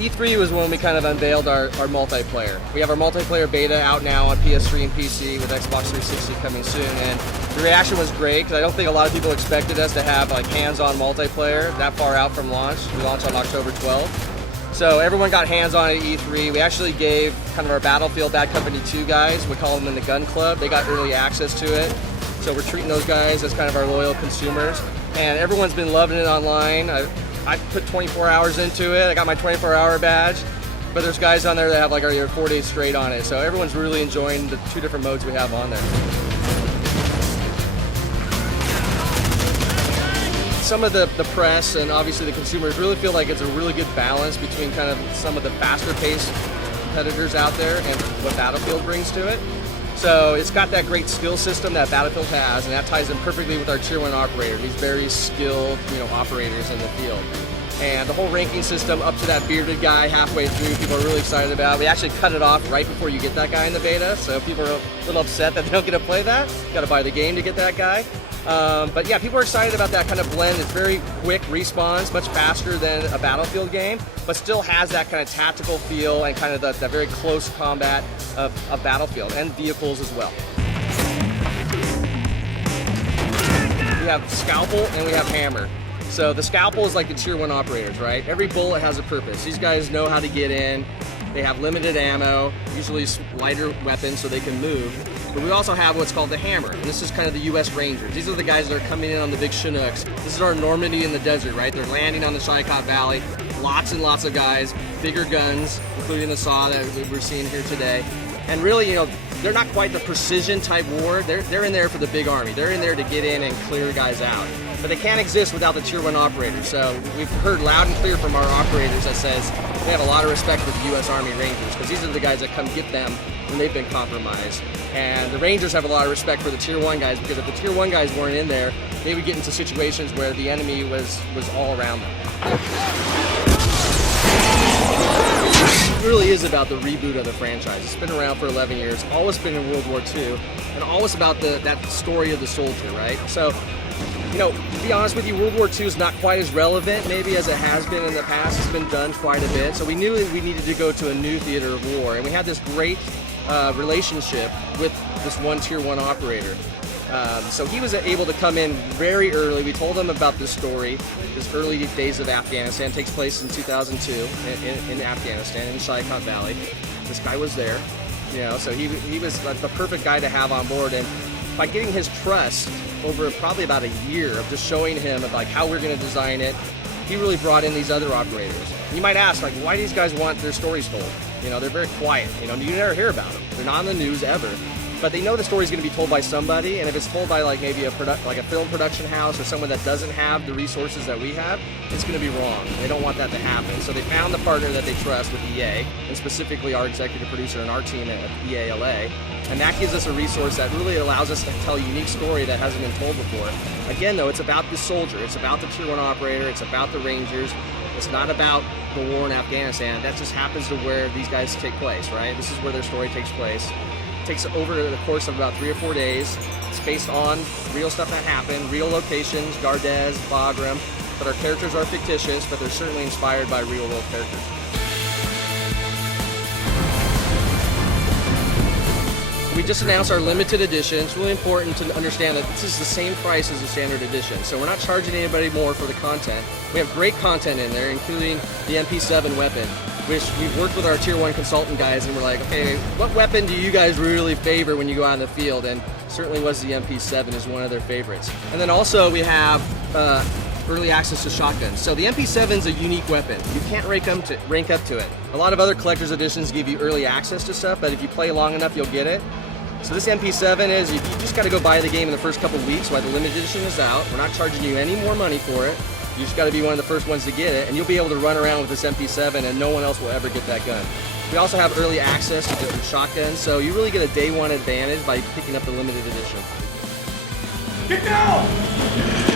E3 was when we kind of unveiled our multiplayer. We have our multiplayer beta out now on PS3 and PC with Xbox 360 coming soon, and the reaction was great because I don't think a lot of people expected us to have like hands-on multiplayer that far out from launch. We launched on October 12th. So everyone got hands-on at E3. We actually gave kind of our Battlefield Bad Company 2 guys, we call them in the Gun Club, they got early access to it. So we're treating those guys as kind of our loyal consumers. And everyone's been loving it online. I put 24 hours into it. I got my 24-hour badge, but there's guys on there that have like already 4 days straight on it. So everyone's really enjoying the 2 different modes we have on there. Some of the press and obviously the consumers really feel like it's a really good balance between kind of some of the faster paced competitors out there and what Battlefield brings to it. So it's got that great skill system that Battlefield has, and that ties in perfectly with our Tier 1 operator, these very skilled, operators in the field. And the whole ranking system up to that bearded guy halfway through, people are really excited about. We actually cut it off right before you get that guy in the beta, so people are a little upset that they don't get to play that. You gotta buy the game to get that guy. But yeah, people are excited about that kind of blend. It's very quick respawns, much faster than a Battlefield game, but still has that kind of tactical feel and kind of that very close combat of Battlefield, and vehicles as well. We have Scalpel and we have Hammer. So the Scalpel is like the Tier 1 operators, right? Every bullet has a purpose. These guys know how to get in. They have limited ammo, usually lighter weapons so they can move. But we also have what's called the Hammer, and this is kind of the US Rangers. These are the guys that are coming in on the big Chinooks. This is our Normandy in the desert, right? They're landing on the Shinnecock Valley. Lots and lots of guys, bigger guns, including the SAW that we're seeing here today. And really, they're not quite the precision type war. They're in there for the big army. They're in there to get in and clear guys out. But they can't exist without the Tier 1 operators. So we've heard loud and clear from our operators that says they have a lot of respect for the US Army Rangers, because these are the guys that come get them when they've been compromised. And the Rangers have a lot of respect for the Tier 1 guys, because if the Tier 1 guys weren't in there, they would get into situations where the enemy was all around them. It really is about the reboot of the franchise. It's been around for 11 years, always been in World War II, and always about that story of the soldier, right? So, to be honest with you, World War II is not quite as relevant maybe as it has been in the past. It's been done quite a bit. So we knew that we needed to go to a new theater of war, and we had this great relationship with this one Tier 1 operator. So he was able to come in very early. We told him about this story. This early days of Afghanistan takes place in 2002 in Afghanistan, in the Shinnecock Valley. This guy was there, so he was the perfect guy to have on board. And by getting his trust over probably about a year of just showing him of like how we're going to design it, he really brought in these other operators. You might ask, like, why do these guys want their stories told? They're very quiet. You never hear about them. They're not in the news ever. But they know the story's going to be told by somebody, and if it's told by like maybe a film production house or someone that doesn't have the resources that we have, it's going to be wrong. They don't want that to happen. So they found the partner that they trust with EA, and specifically our executive producer and our team at EA LA, and that gives us a resource that really allows us to tell a unique story that hasn't been told before. Again, though, it's about the soldier, it's about the Tier 1 operator, it's about the Rangers. It's not about the war in Afghanistan. That just happens to where these guys take place, right? This is where their story takes place. Takes over the course of about 3 or 4 days. It's based on real stuff that happened, real locations, Gardez, Bagram, but our characters are fictitious, but they're certainly inspired by real world characters. We just announced our limited edition. It's really important to understand that this is the same price as the standard edition. So we're not charging anybody more for the content. We have great content in there, including the MP7 weapon, which we've worked with our Tier 1 consultant guys, and we're like, okay, what weapon do you guys really favor when you go out in the field? And certainly was the MP7 is one of their favorites. And then also we have early access to shotguns. So the MP7 is a unique weapon. You can't rank up to it. A lot of other collector's editions give you early access to stuff, but if you play long enough, you'll get it. So this MP7 is, you just got to go buy the game in the first couple weeks while the limited edition is out. We're not charging you any more money for it. You just got to be one of the first ones to get it, and you'll be able to run around with this MP7 and no one else will ever get that gun. We also have early access to different shotguns, so you really get a day one advantage by picking up the limited edition. Get down!